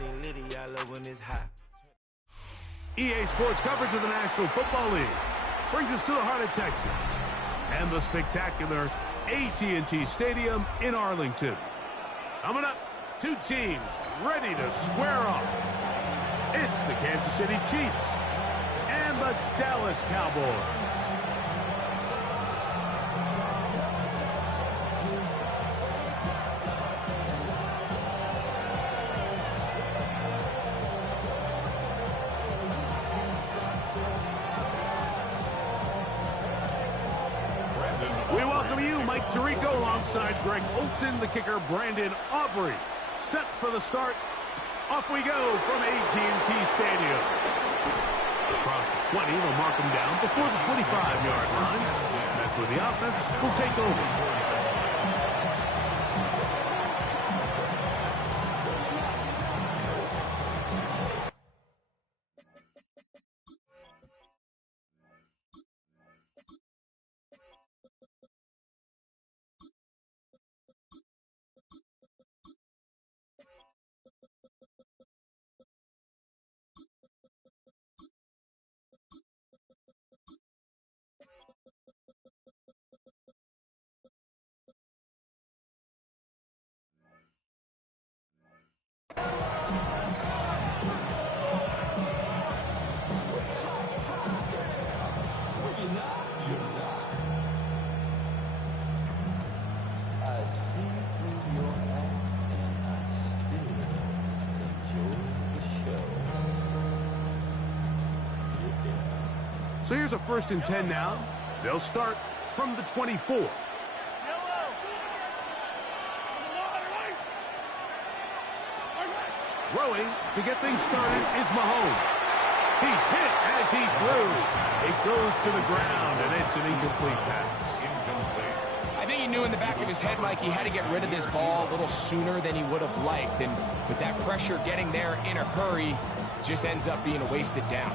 everything litty. I love when it's hot. EA Sports coverage of the National Football League brings us to the heart of Texas and the spectacular AT&T Stadium in Arlington. Coming up, two teams ready to square off. It's the Kansas City Chiefs and the Dallas Cowboys. We welcome you, Mike Tirico, alongside Greg Olson, the kicker, Brandon Aubrey. Set for the start. Off we go from AT&T Stadium. Across the 20, they'll mark them down before the 25-yard line. That's where the offense will take over. So here's a 1st and 10 now. They'll start from the 24. Throwing to get things started is Mahomes. He's hit as he threw. It goes to the ground, and it's an incomplete pass. I think he knew in the back of his head, Mike, he had to get rid of this ball a little sooner than he would have liked. And with that pressure getting there in a hurry, it just ends up being a wasted down.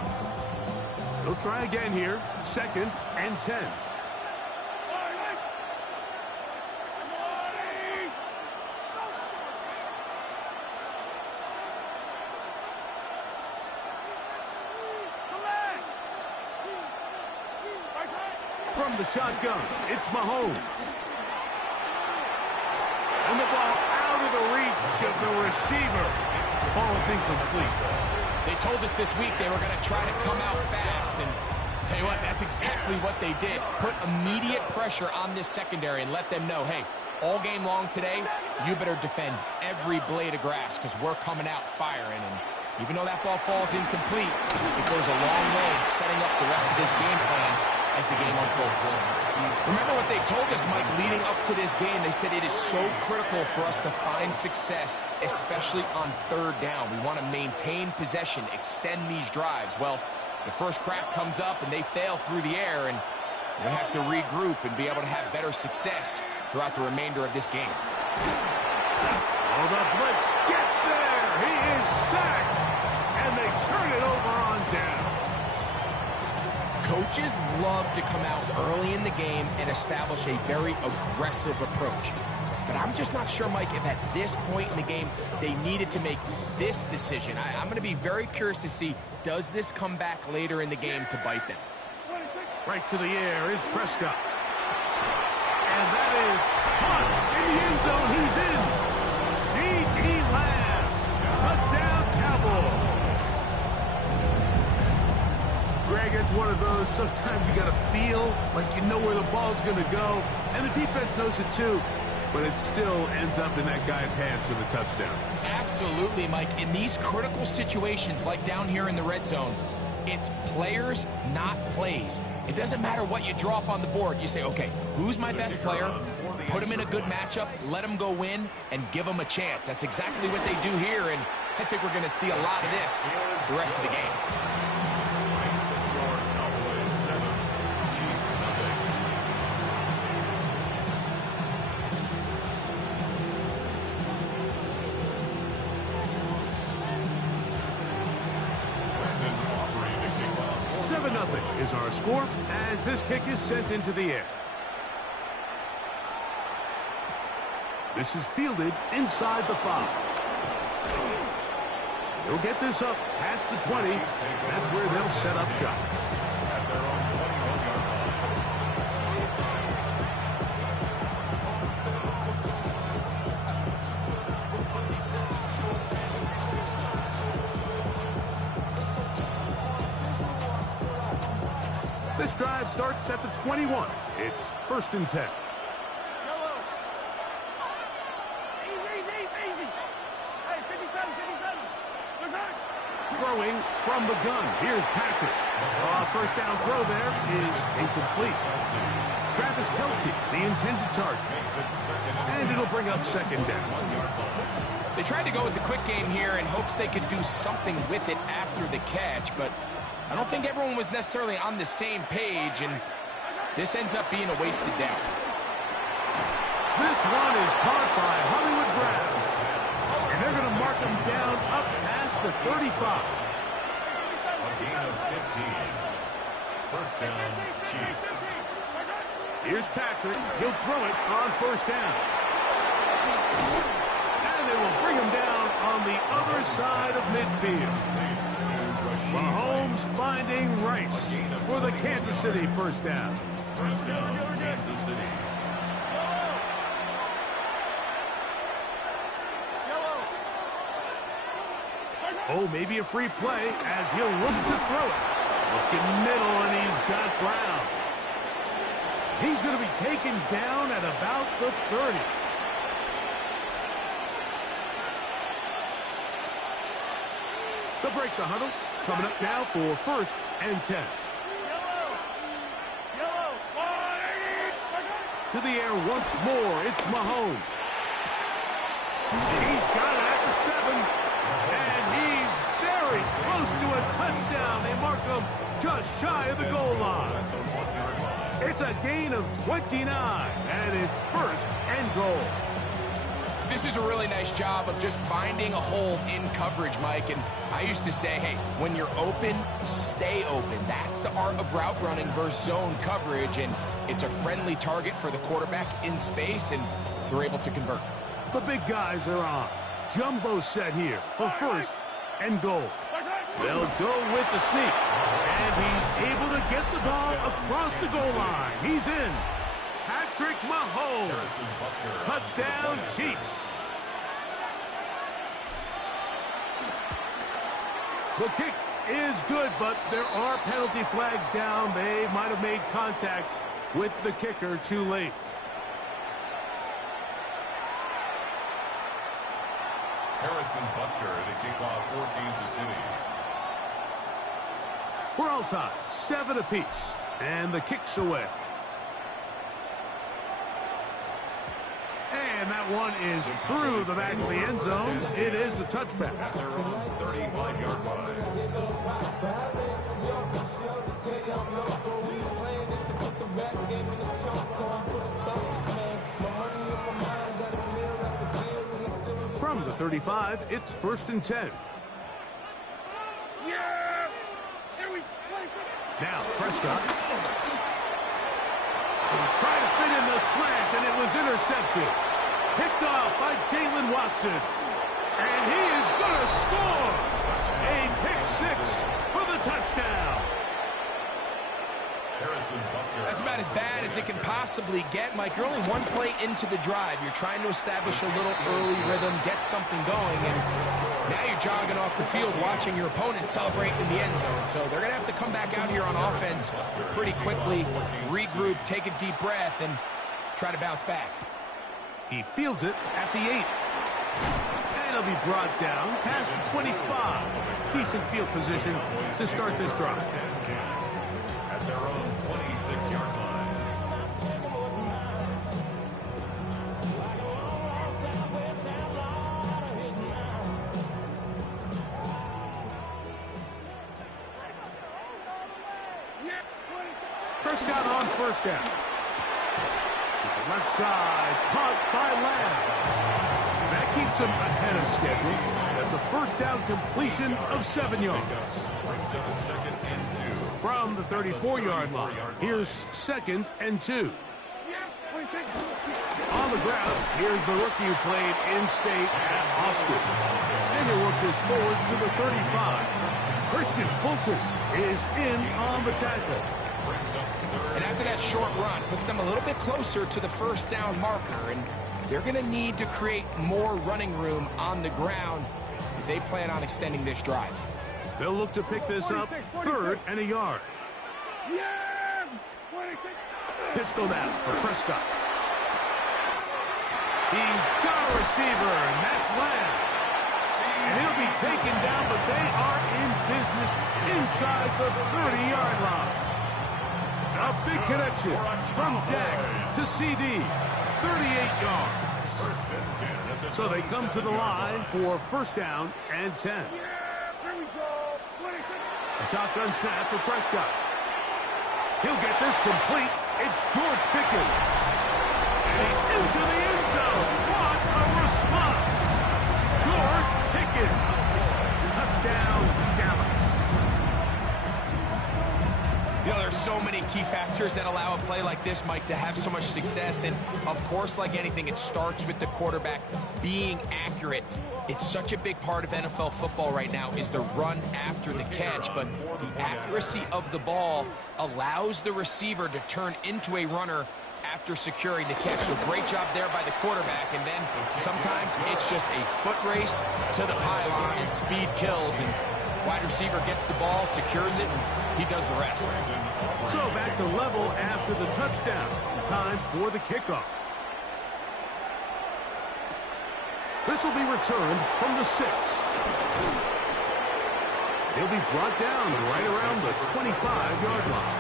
They'll try again here. 2nd and 10. From the shotgun, it's Mahomes. And the ball out of the reach of the receiver. Ball's incomplete. They told us this week they were going to try to come out fast, and tell you what, that's exactly what they did. Put immediate pressure on this secondary and let them know, hey, all game long today, you better defend every blade of grass because we're coming out firing. And even though that ball falls incomplete, it goes a long way in setting up the rest of this game plan as the game unfolds. Remember what they told us, Mike, leading up to this game. They said it is so critical for us to find success, especially on 3rd down. We want to maintain possession, extend these drives. Well, the first crack comes up and they fail through the air, and we have to regroup and be able to have better success throughout the remainder of this game. Oh, the blitz gets there. He is sacked, and they turn it over on down. Coaches love to come out early in the game and establish a very aggressive approach. But I'm just not sure, Mike, if at this point in the game they needed to make this decision. I'm going to be very curious to see, does this come back later in the game to bite them? Right to the air is Prescott. And that is caught in the end zone. He's in. C.D. Lamb. Touchdown, Cowboys. Greg, it's one of those, sometimes you got to feel like you know where the ball's going to go, and the defense knows it too, but it still ends up in that guy's hands for the touchdown. Absolutely, Mike. In these critical situations, like down here in the red zone, it's players, not plays. It doesn't matter what you draw up on the board. You say, okay, who's my best player? Put him in a good matchup, let him go win, and give him a chance. That's exactly what they do here, and I think we're going to see a lot of this the rest of the game. 7-0 is our score as this kick is sent into the air. This is fielded inside the 5. He'll get this up past the 20. That's where they'll set up shop. At their own 21-yard line. This drive starts at the 21. It's 1st and 10. Throwing from the gun. Here's Patrick. First down throw there is incomplete. Travis Kelce, the intended target. And it'll bring up 2nd down. They tried to go with the quick game here in hopes they could do something with it after the catch, but I don't think everyone was necessarily on the same page, and this ends up being a wasted down. This one is caught by Hollywood Brown. And they're going to mark him down up past the 35. A gain of 15. First down, Chiefs. Here's Patrick. He'll throw it on 1st down. And they will bring him down on the other side of midfield. Mahomes finding Rice for the Kansas City 1st down. First down, Kansas City. Oh, maybe a free play as he'll look to throw it. Looking middle, and he's got Brown. He's going to be taken down at about the 30. They'll break the huddle. Coming up now for 1st and 10. To the air once more. It's Mahomes. He's got it at the 7. And he's very close to a touchdown. They mark him just shy of the goal line. It's a gain of 29, and it's 1st and goal. This is a really nice job of just finding a hole in coverage, Mike. And I used to say, hey, when you're open, stay open. That's the art of route running versus zone coverage. And it's a friendly target for the quarterback in space, and they're able to convert. The big guys are on. Jumbo set here for 1st and goal. They'll go with the sneak. And he's able to get the ball across the goal line. He's in. Patrick Mahomes. Touchdown, Chiefs. The kick is good, but there are penalty flags down. They might have made contact with the kicker too late. Harrison Butker to kick off for Kansas City. We're all tied, 7 apiece, and the kick's away. And that one is through the back of the end zone. It is a touchback. At their own 35-yard line. From the 35, it's 1st and 10. Now Prescott. He tried to fit in the slant, and it was intercepted. Picked off by Jalen Watson. And he is going to score. A pick 6 for the touchdown. That's about as bad as it can possibly get, Mike. You're only one play into the drive. You're trying to establish a little early rhythm, get something going, and now you're jogging off the field watching your opponent celebrate in the end zone. So they're going to have to come back out here on offense pretty quickly, regroup, take a deep breath, and try to bounce back. He fields it at the 8. And he'll be brought down past the 25. Decent field position to start this drive. At their own 26-yard line. Prescott on 1st down. To the left side, caught by Lamb. That keeps him ahead of schedule. That's a 1st down completion of 7 yards. Brings up a 2nd and 2. From the 34-yard line, here's 2nd and 2. On the ground, here's the rookie who played in-state at Austin. And he'll work this forward to the 35. Christian Fulton is in on the tackle. And after that short run, puts them a little bit closer to the first down marker. And they're going to need to create more running room on the ground if they plan on extending this drive. They'll look to pick this up, 3rd and a yard. Pistol down for Prescott. He's got a receiver, and that's Lamb. And he'll be taken down, but they are in business inside the 30-yard line. A big connection from Dak to CD, 38 yards. So they come to the line for 1st down and 10. A shotgun snap for Prescott. He'll get this complete. It's George Pickens. And he's into the end zone. What a response. George Pickens. Touchdown, Dallas. You know, there's so many key factors that allow a play like this, Mike, to have so much success. And, of course, like anything, it starts with the quarterback being accurate. It's such a big part of NFL football right now is the run after the catch. But the accuracy of the ball allows the receiver to turn into a runner after securing the catch. So great job there by the quarterback. And then sometimes it's just a foot race to the pylon and speed kills. And wide receiver gets the ball, secures it, and he does the rest. So back to level after the touchdown. Time for the kickoff. This will be returned from the 6. He'll be brought down right around the 25-yard line.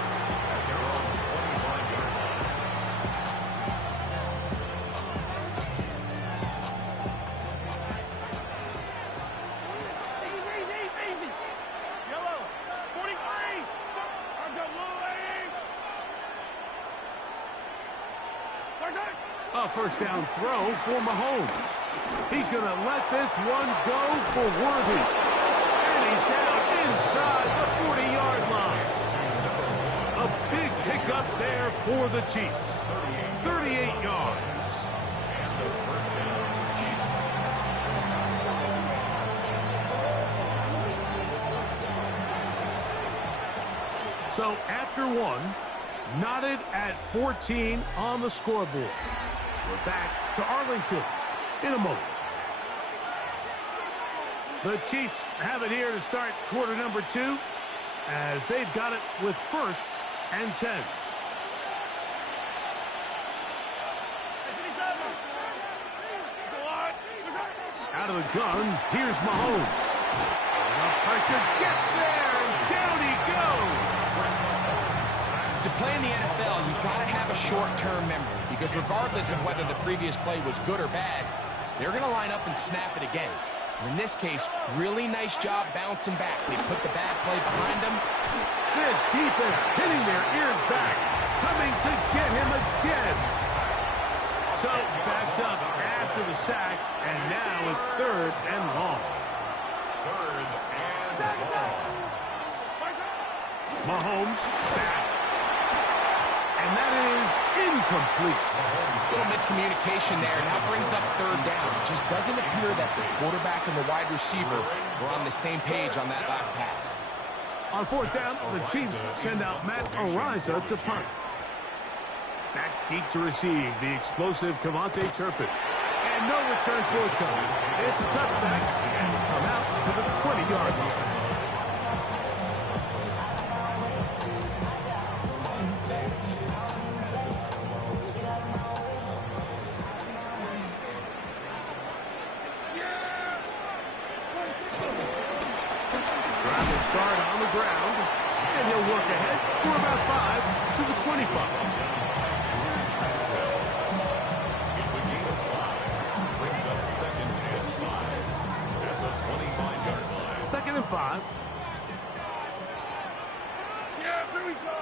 A 1st down throw for Mahomes. He's going to let this one go for Worthy. And he's down inside the 40-yard line. A big pickup there for the Chiefs. 38 yards. So after one, knotted at 14 on the scoreboard. We're back to Arlington in a moment. The Chiefs have it here to start quarter number 2 as they've got it with 1st and 10. Out of the gun, here's Mahomes. The pressure gets there, and down he goes. To play in the NFL, you've got to have a short-term memory because regardless of whether the previous play was good or bad, they're going to line up and snap it again. In this case, really nice job bouncing back. They put the bad play behind them. This defense hitting their ears back, coming to get him again. So backed up after the sack, and now it's 3rd and long. 3rd and long. Mahomes back. And that is incomplete. A little miscommunication there. Now brings up 3rd down. It just doesn't appear that the quarterback and the wide receiver were on the same page on that last pass. On 4th down, the Chiefs send out Matt Ariza to punt. Back deep to receive the explosive Cavante Turpin. And no return forthcoming. It's a touchback and come out to the 20-yard line. Start on the ground, and he'll work ahead for about 5 to the 25. It's a gain of 5. Brings up 2nd and 5 at the 25-yard line. 2nd and 5. Yeah, here we go.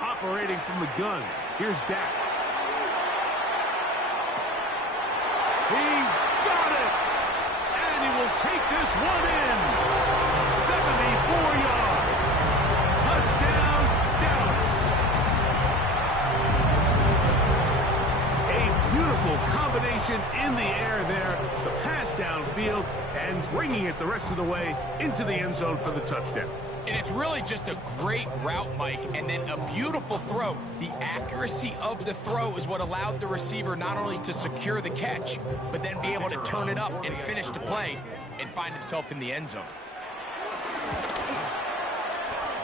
Operating from the gun, here's Dak. He's got it, and he will take this one in. 74 yards. Touchdown, Dallas. A motion in the air there, the pass downfield, and bringing it the rest of the way into the end zone for the touchdown. And it's really just a great route, Mike, and then a beautiful throw. The accuracy of the throw is what allowed the receiver not only to secure the catch, but then be able to turn it up and finish the play and find himself in the end zone.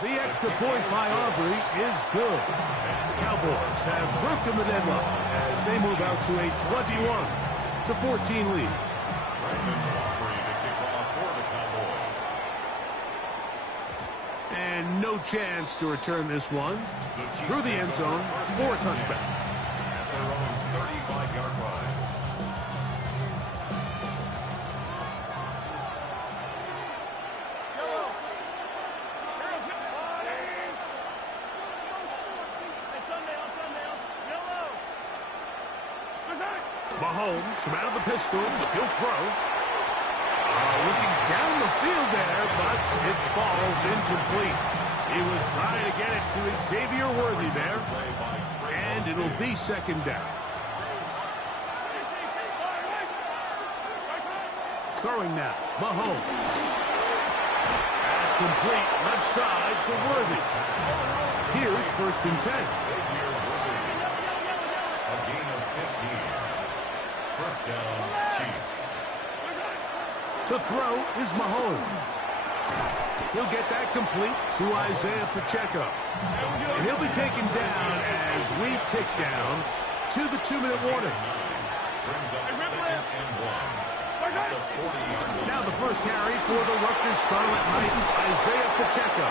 The extra point by Aubrey is good. The Cowboys have broken the deadlock as they move out to a 21-14 lead. And no chance to return this one through the end zone for a touchback. At their own 35-yard line. Mahomes from out of the pistol. He'll throw. Looking down the field there, but it falls incomplete. He was trying to get it to Xavier Worthy there, and it'll be second down. Throwing now, Mahomes. That's complete, left side to Worthy. Here's 1st and 10. A gain of 15. First down, Chiefs. To throw is Mahomes. He'll get that complete to Isaiah Pacheco. And he'll be taken down as we tick down to the 2-minute warning. Brings up 2nd and 1. At the 40-yard line. Now the first carry for the Rutgers Scarlet Knight, Isaiah Pacheco.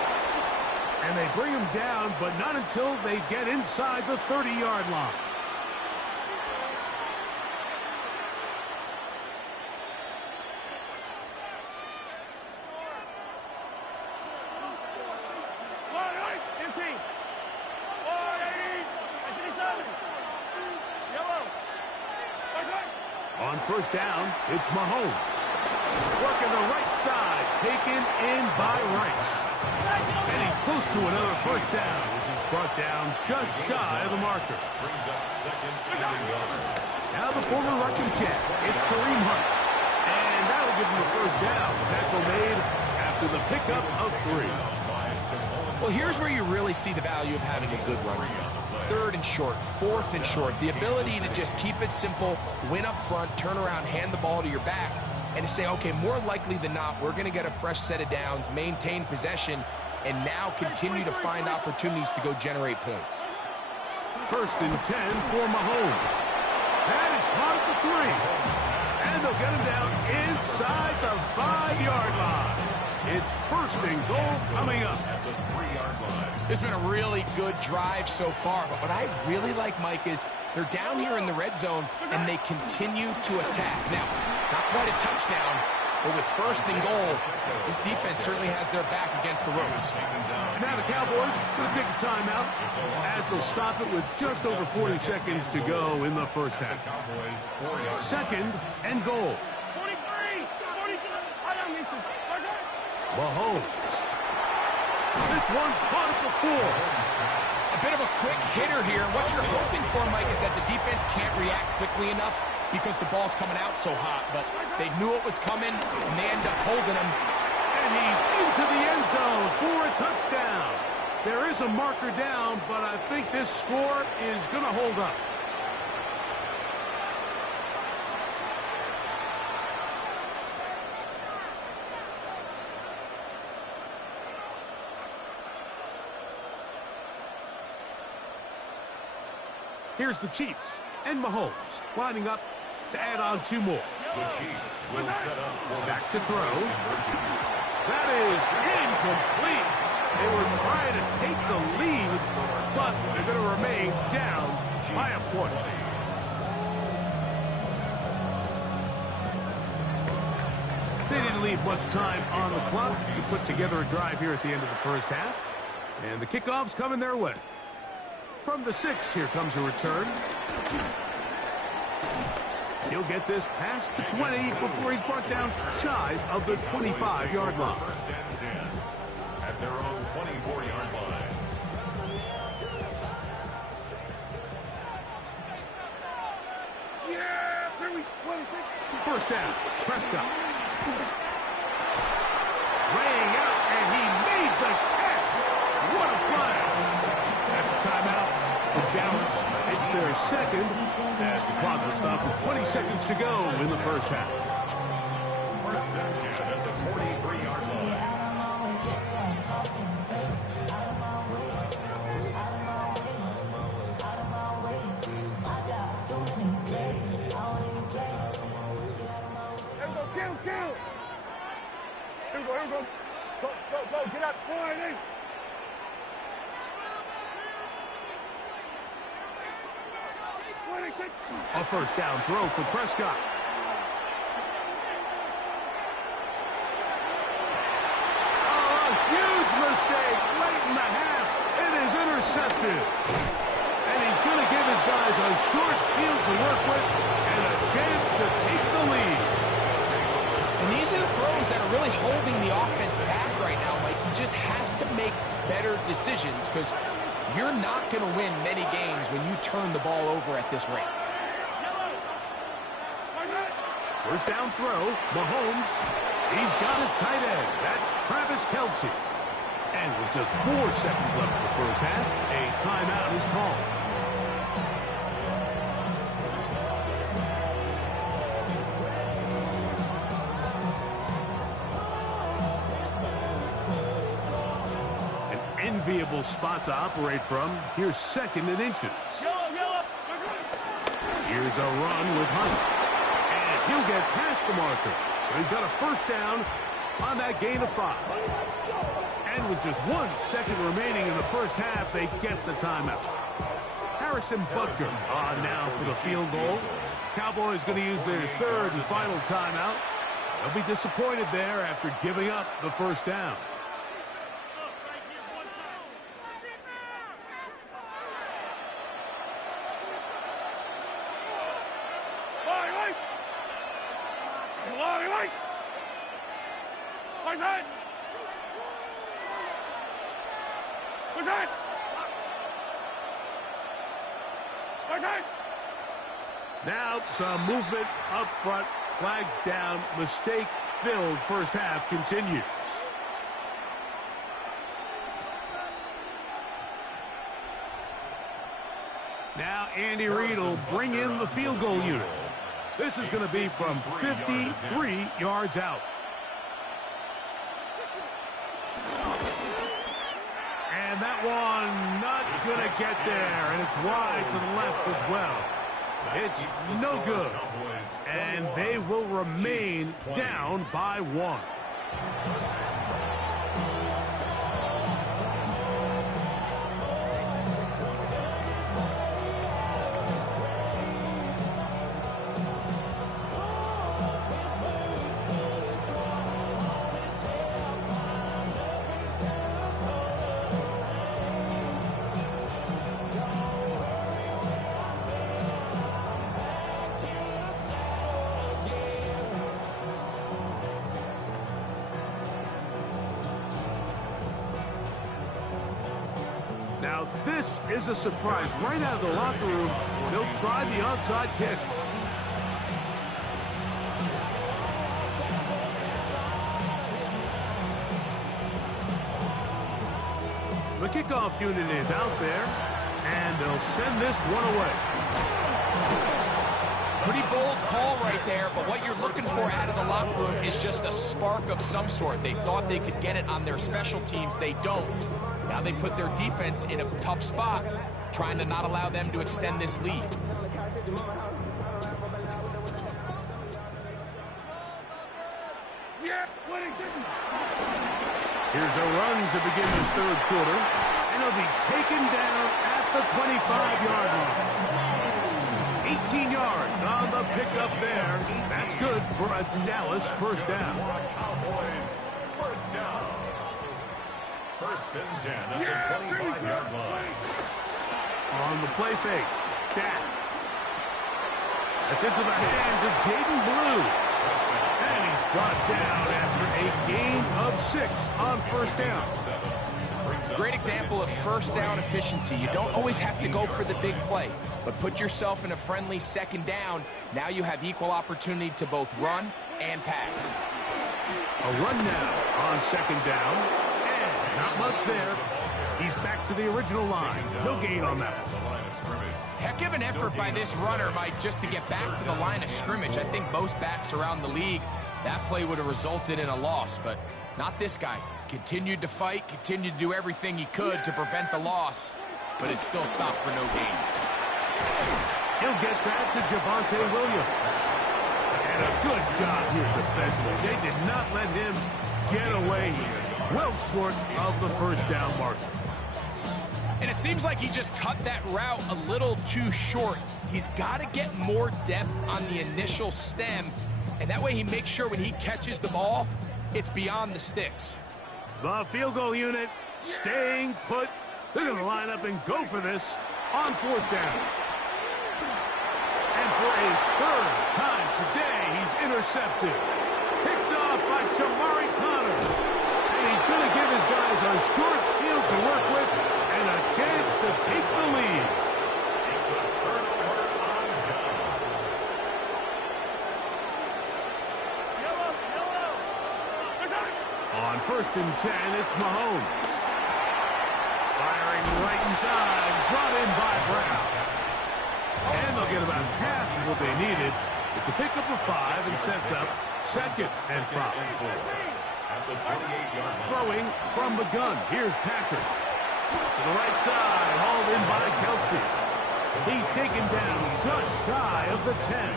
And they bring him down, but not until they get inside the 30-yard line. On first down, it's Mahomes. Working the right side, taken in by Rice. And he's close to another first down, as he's brought down just shy of the marker. Brings up 2nd and 11. Now the former rushing champ, it's Kareem Hunt. And that'll give him the first down. Tackle made after the pickup of 3. Well, here's where you really see the value of having a good run. 3rd and short, 4th and short. The ability to just keep it simple, win up front, turn around, hand the ball to your back, and to say, okay, more likely than not, we're going to get a fresh set of downs, maintain possession, and now continue to find opportunities to go generate points. 1st and 10 for Mahomes. That is caught at the 3. And they'll get him down inside the 5-yard line. It's 1st and goal coming up. At the 3-yard line. It's been a really good drive so far, but what I really like, Mike, is they're down here in the red zone, and they continue to attack. Now, not quite a touchdown, but with 1st and goal, this defense certainly has their back against the ropes. Now the Cowboys going to take a timeout as they'll stop it with just over 40 seconds to go in the first half. 2nd and goal. 43! 43! Mahomes. This one caught at the 4. A bit of a quick hitter here. What you're hoping for, Mike, is that the defense can't react quickly enough because the ball's coming out so hot. But they knew it was coming, and they end up holding him. And he's into the end zone for a touchdown. There is a marker down, but I think this score is going to hold up. Here's the Chiefs and Mahomes lining up to add on 2 more. The Chiefs will set up for Back to throw. That is incomplete. They were trying to take the lead, but they're going to remain down by a point. They didn't leave much time on the clock to put together a drive here at the end of the first half. And the kickoff's coming their way. From the 6, here comes a return. He'll get this past the 20 before he's brought down shy of the 25-yard line. 1st and 10 at their own 24-yard line. Yeah, here we down. Prescott. Laying out, and he made the catch. What a play. That's a timeout for Dallas. It's their second as the clock will stop with 20 seconds to go in the first half. First and 10 at the 43-yard line. Kill! Here we go. Go, get up. Boy, A first down throw for Prescott. Oh, a huge mistake late in the half. It is intercepted. And he's going to give his guys a short field to work with and a chance to take the lead. And these are the throws that are really holding the offense back right now, Mike. He just has to make better decisions because you're not going to win many games when you turn the ball over at this rate. First down throw, Mahomes. He's got his tight end. That's Travis Kelce. And with just 4 seconds left in the first half, a timeout is called. An enviable spot to operate from. Here's second and inches. Here's a run with Hunt. He'll get past the marker. So he's got a first down on that gain of 5. And with just 1 second remaining in the first half, they get the timeout. Harrison Butker on now for the field goal. Cowboys going to use their third and final timeout. They'll be disappointed there after giving up the first down. Now some movement up front. Flags down. Mistake-filled first half continues. Now Andy Reid will bring in the field goal unit. This is going to be from 53 yards out. And that one not going to get there, and it's wide to the left as well. It's no good, and they will remain down by 1. Now, this is a surprise. Right out of the locker room, they'll try the onside kick. The kickoff unit is out there, and they'll send this one away. Pretty bold call right there, but what you're looking for out of the locker room is just a spark of some sort. They thought they could get it on their special teams. They don't. Now they put their defense in a tough spot, trying to not allow them to extend this lead. Here's a run to begin this third quarter, and he'll be taken down at the 25-yard line. 18 yards on the pickup there. That's good for a Dallas first down. Cowboys first down. First and 10 at the 25-yard line. On the play fake. Dak. That's into the hands of Jaden Blue. And he's brought down after a gain of 6 on first down. Brings Great example of first down efficiency. You don't always have to go for the big play, but put yourself in a friendly second down. Now you have equal opportunity to both run and pass. A run now on second down, and not much there. He's back to the original line. No gain on that one. Heck of an effort by this runner, Mike, just to get back to the line of scrimmage. I think most backs around the league, that play would have resulted in a loss, but not this guy. Continued to fight, continued to do everything he could to prevent the loss, but it still stopped for no gain. He'll get that to Javonte Williams. And a good job here defensively. They did not let him get away. He's well short of the first down marker. And it seems like he just cut that route a little too short. He's got to get more depth on the initial stem, and that way he makes sure when he catches the ball, it's beyond the sticks. The field goal unit staying put. They're going to line up and go for this on fourth down. And for a third time today, he's intercepted. Picked off by Jamari Connor. And he's going to give his guys a short field to work with and a chance to take the lead. It's a turnover on downs. On first and 10, it's Mahomes. Firing right side, brought in by Brown. And they'll get about half of what they needed. It's a pickup of 5 and sets up second and 5. At the 28-yard line. Throwing from the gun. Here's Patrick. To the right side, hauled in by Kelsey. He's taken down just shy of the 10.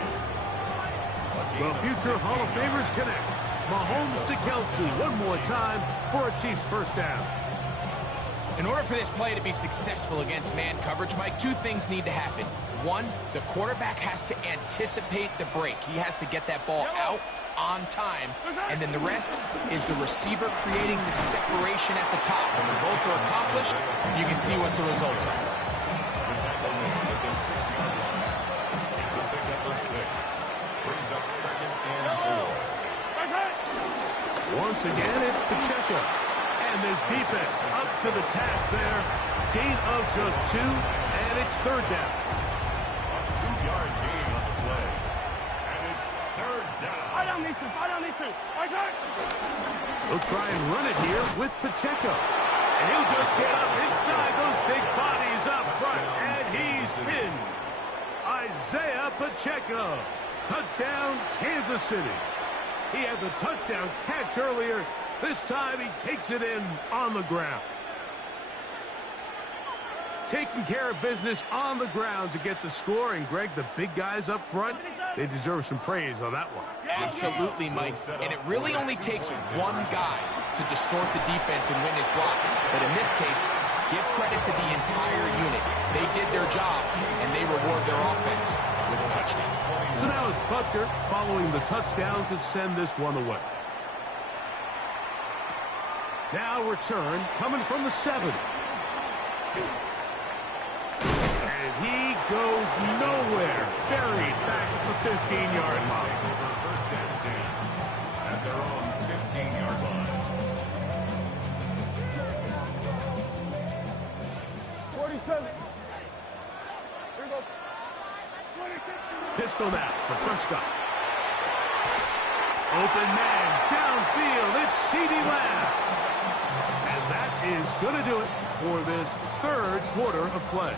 The future Hall of Famers connect. Mahomes to Kelsey one more time for a Chiefs first down. In order for this play to be successful against man coverage, Mike, two things need to happen. One, the quarterback has to anticipate the break. He has to get that ball out on time. And then the rest is the receiver creating the separation at the top. And when both are accomplished, you can see what the results are. At the 6-yard line. It's a pickup of 6. Brings up second and 4. Once again, it's Pacheco. And this defense up to the task there. Gain of just 2, and it's third down. A 2-yard gain on the play. And it's third down. He'll try and run it here with Pacheco. And he'll just get up inside those big bodies up front. And he's in. Isaiah Pacheco. Touchdown, Kansas City. He had the touchdown catch earlier. This time he takes it in on the ground. Taking care of business on the ground to get the score. And, Greg, the big guys up front, they deserve some praise on that one. Absolutely, Mike. And it really only takes one guy to distort the defense and win his block. But in this case, give credit to the entire unit. They did their job, and they reward their offense with a touchdown. So now it's Butker following the touchdown to send this one away. Now return coming from the 7. And he goes nowhere. Buried back at the 15-yard line. First and 10 at their own 15-yard line. 47. Here we go. 26. Pistol now for Prescott. Open man downfield. It's CeeDee Lamb. And that is going to do it for this third quarter of play.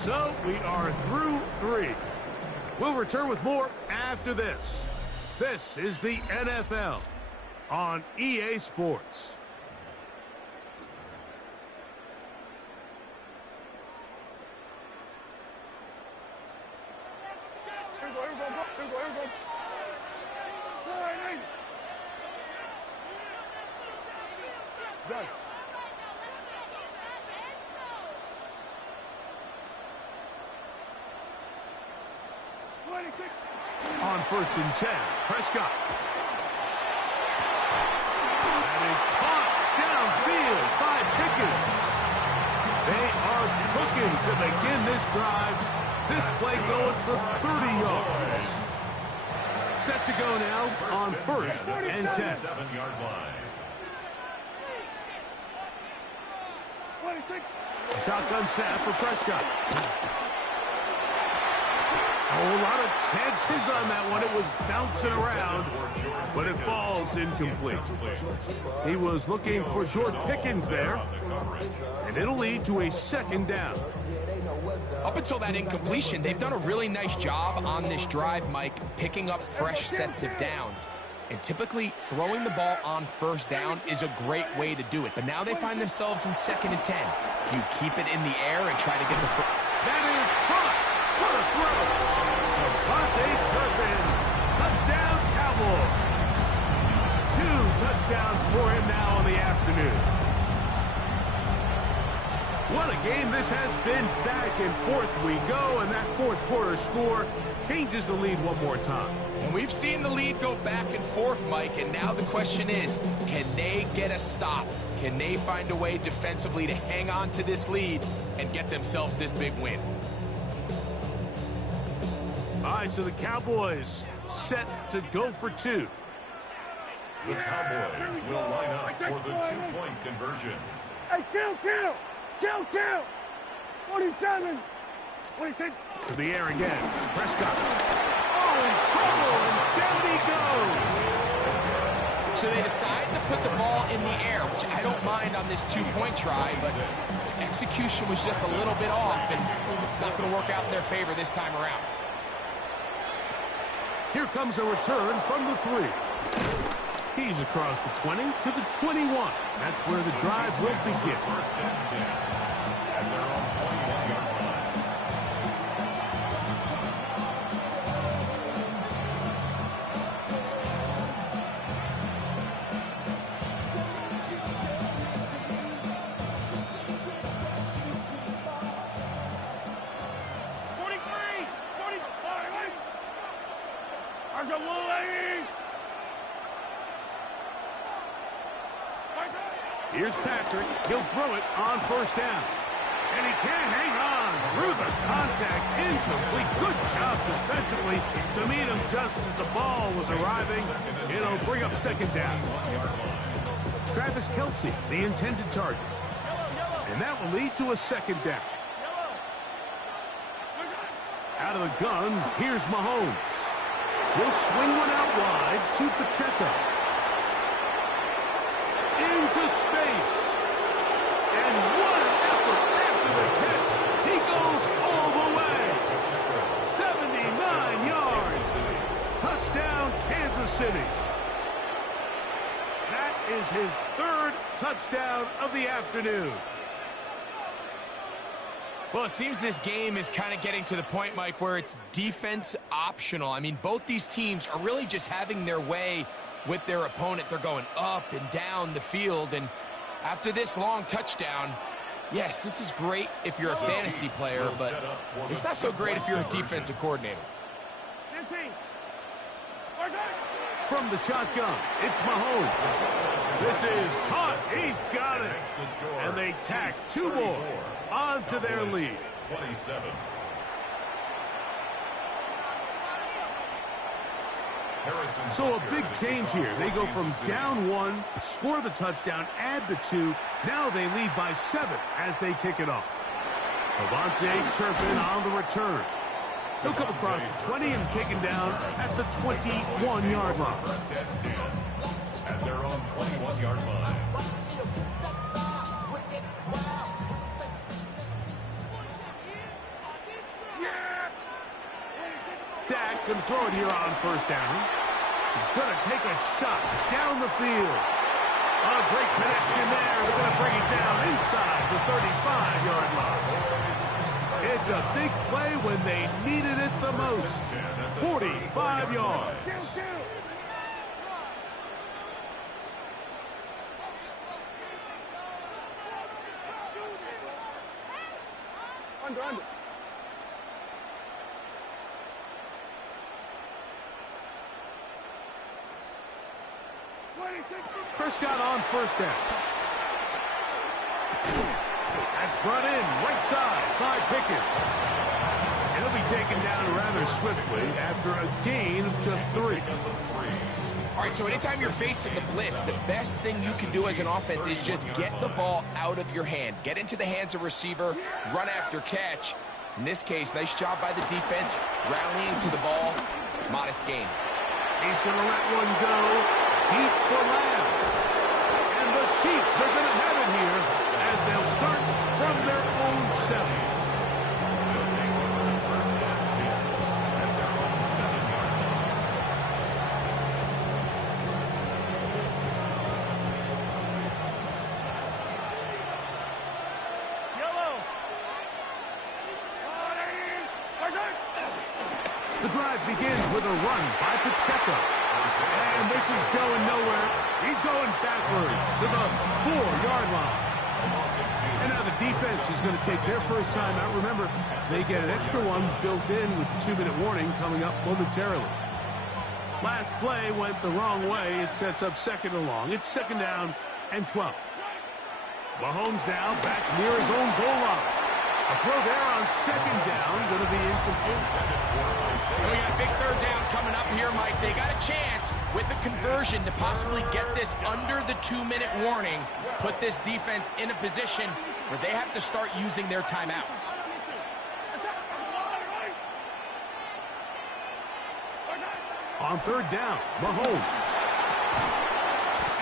So we are through 3. We'll return with more after this. This is the NFL on EA Sports. Here we go. Here we go. 4-8. Done. On first and 10, Prescott. That is caught downfield by Pickens. They are cooking to begin this drive. This play going for 30 yards. Set to go now on first and 10. 7-yard line. Shotgun snap for Prescott. A whole lot of chances on that one. It was bouncing around, but it falls incomplete. He was looking for George Pickens there, and it'll lead to a second down. Up until that incompletion, they've done a really nice job on this drive, Mike, picking up fresh sets of downs. And typically, throwing the ball on first down is a great way to do it. But now they find themselves in 2nd and 10. Do you keep it in the air and try to get the first? That is caught. What a throw. Devontae Turpin. Touchdown, Cowboys. 2 touchdowns for him now on the afternoon. What a game this has been. Back and forth we go, and that fourth quarter score changes the lead one more time. And we've seen the lead go back and forth, Mike, and now the question is, can they get a stop? Can they find a way defensively to hang on to this lead and get themselves this big win? All right, so the Cowboys set to go for 2. The Cowboys will line up for the 2-point conversion. Hey, kill! 47. 26. To the air again. Prescott. Oh, in trouble, and down he goes. So they decide to put the ball in the air, which I don't mind on this 2-point try, but execution was just a little bit off, and it's not going to work out in their favor this time around. Here comes a return from the 3. He's across the 20 to the 21. That's where the drive will begin. First and 10. And they're on 21-yard line. Here's Patrick. He'll throw it on first down. And he can't hang on through the contact. Incomplete. Good job defensively to meet him just as the ball was arriving. It'll bring up second down. Travis Kelce, the intended target. And that will lead to a second down. Out of the gun, here's Mahomes. He'll swing one out wide to Pacheco. Into space. And what an effort after the catch. He goes all the way. 79 yards. Touchdown, Kansas City. That is his 3rd touchdown of the afternoon. Well, it seems this game is kind of getting to the point, Mike, where it's defense optional. I mean, both these teams are really just having their way with their opponent. They're going up and down the field, and after this long touchdown, yes, this is great if you're a fantasy player, but it's not so great if you're a defensive coordinator. From the shotgun, it's Mahomes. This is hot. He's got it. And they tack 2 more onto their lead. 27. So a big change here. They go from down 1, score the touchdown, add the 2. Now they lead by 7 as they kick it off. Devontae Turpin on the return. He'll come across the 20 and taken down at the 21-yard line. First and 10. And they're on 21-yard line. Dak can throw it here on first down. He's going to take a shot down the field. A great connection there. They're going to bring it down inside the 35-yard line. It's a big play when they needed it the most. 45 yards. Under. Prescott on first down. That's brought in right side by Pickens. It'll be taken down rather swiftly after a gain of just 3. All right, so anytime you're facing the blitz, the best thing you can do as an offense is just get the ball out of your hand. Get into the hands of receiver, run after catch. In this case, nice job by the defense, rallying to the ball. Modest gain. He's going to let one go deep for Lamb. And the Chiefs are going to have it here as they'll start from their own 7. The drive begins with a run by Pacheco. And this is going nowhere. He's going backwards to the 4-yard line. And now the defense is going to take their first time out. Remember, they get an extra one built in with the 2-minute warning coming up momentarily. Last play went the wrong way. It sets up 2nd and long. It's 2nd down and 12. Mahomes now back near his own goal line. A throw there on 2nd down, going to be incomplete. We got a big 3rd down coming up here, Mike. They got a chance with a conversion to possibly get this under the 2-minute warning, put this defense in a position where they have to start using their timeouts. On 3rd down, Mahomes.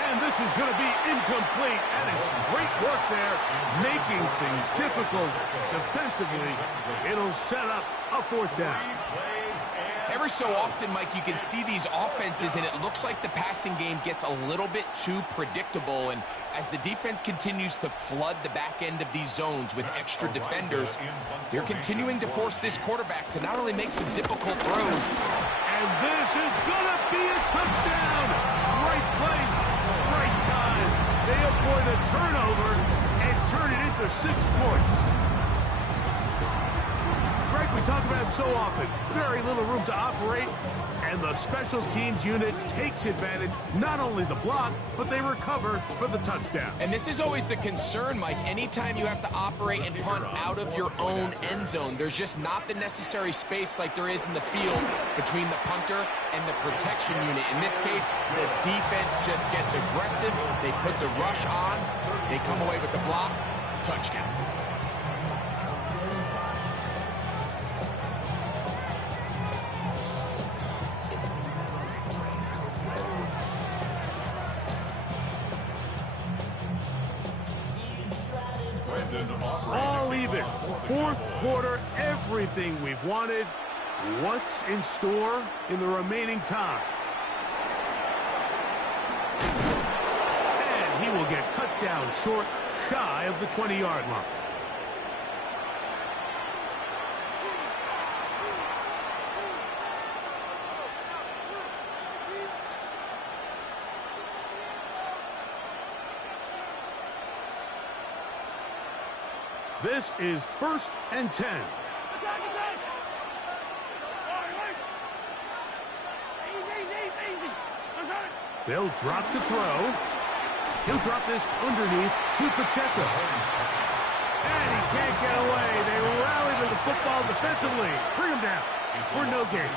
And this is going to be incomplete. That is great work there, making things difficult defensively. It'll set up a 4th down. Every so often, Mike, you can see these offenses, and it looks like the passing game gets a little bit too predictable. And as the defense continues to flood the back end of these zones with extra defenders, they're continuing to force this quarterback to not only make some difficult throws. And this is going to be a touchdown. Right place, right time. They avoid a turnover and turn it into 6 points. Greg, we talk about it so often. Very little room to operate, and the special teams unit takes advantage. Not only the block, but they recover for the touchdown. And this is always the concern, Mike. Anytime you have to operate and punt out of your own end zone, there's just not the necessary space like there is in the field between the punter and the protection unit. In this case, the defense just gets aggressive. They put the rush on. They come away with the block. Touchdown. All even. 4th quarter, everything we've wanted. What's in store in the remaining time? And he will get cut down short, shy of the 20-yard line. This is 1st and 10. They'll drop to throw. He'll drop this underneath to Pacheco. And he can't get away. They rally to the football defensively. Bring him down for no gain.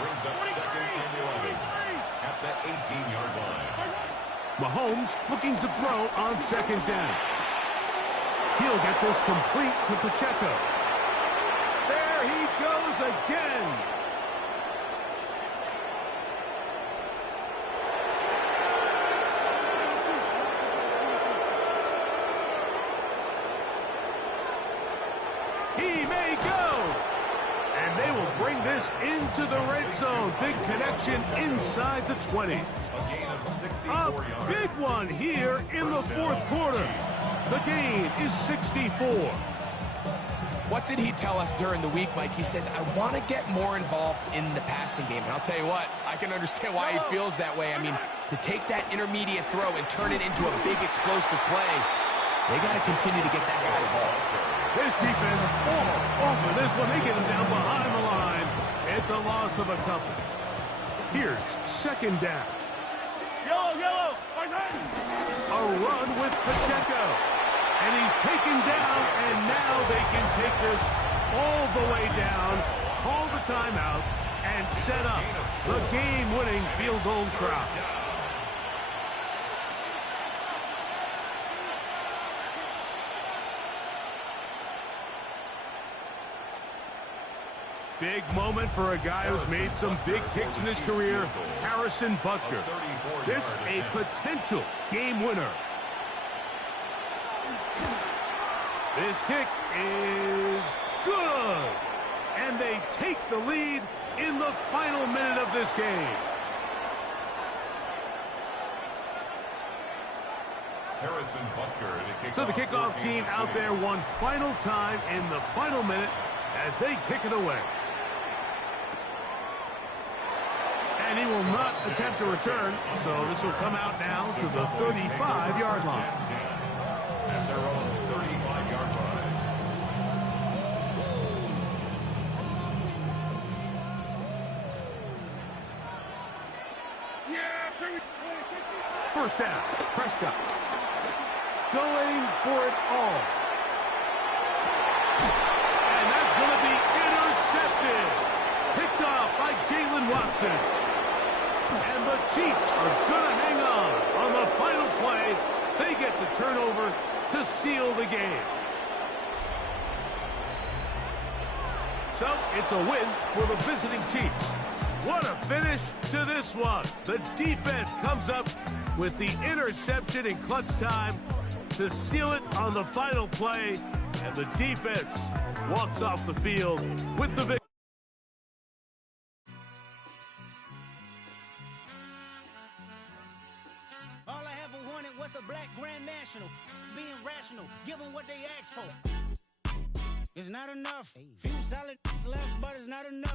Brings up 2nd and 11 at the 18-yard line. Mahomes looking to throw on 2nd down. He'll get this complete to Pacheco. There he goes again. He may go. And they will bring this into the red zone. Big connection inside the 20. A big one here in the 4th quarter. The gain is 64. What did he tell us during the week, Mike? He says, I want to get more involved in the passing game. And I'll tell you what, I can understand why he feels that way. I mean, to take that intermediate throw and turn it into a big explosive play, they got to continue to get that guy the ball. This defense, over this one, they get him down behind the line. It's a loss of a couple. Here's 2nd down. Yellow. A run with Pacheco. And he's taken down, and now they can take this all the way down, call the timeout, and set up the game-winning field goal try. Big moment for a guy who's made some big kicks in his career, Harrison Butker. This a potential game winner. This kick is good. And they take the lead in the final minute of this game. Harrison Butker. So the kickoff team out there one final time in the final minute as they kick it away. And he will not attempt to return, so this will come out now to the 35-yard line. At their own 35-yard line. First down, Prescott. Going for it all. And that's going to be intercepted. Picked off by Jalen Watson. And the Chiefs are going to hang on the final play. They get the turnover to seal the game. So it's a win for the visiting Chiefs. What a finish to this one. The defense comes up with the interception in clutch time to seal it on the final play. And the defense walks off the field with the victory. All I ever wanted was a black Grand National. Being rational, give them what they asked for. It's not enough. Few solid left, but it's not enough.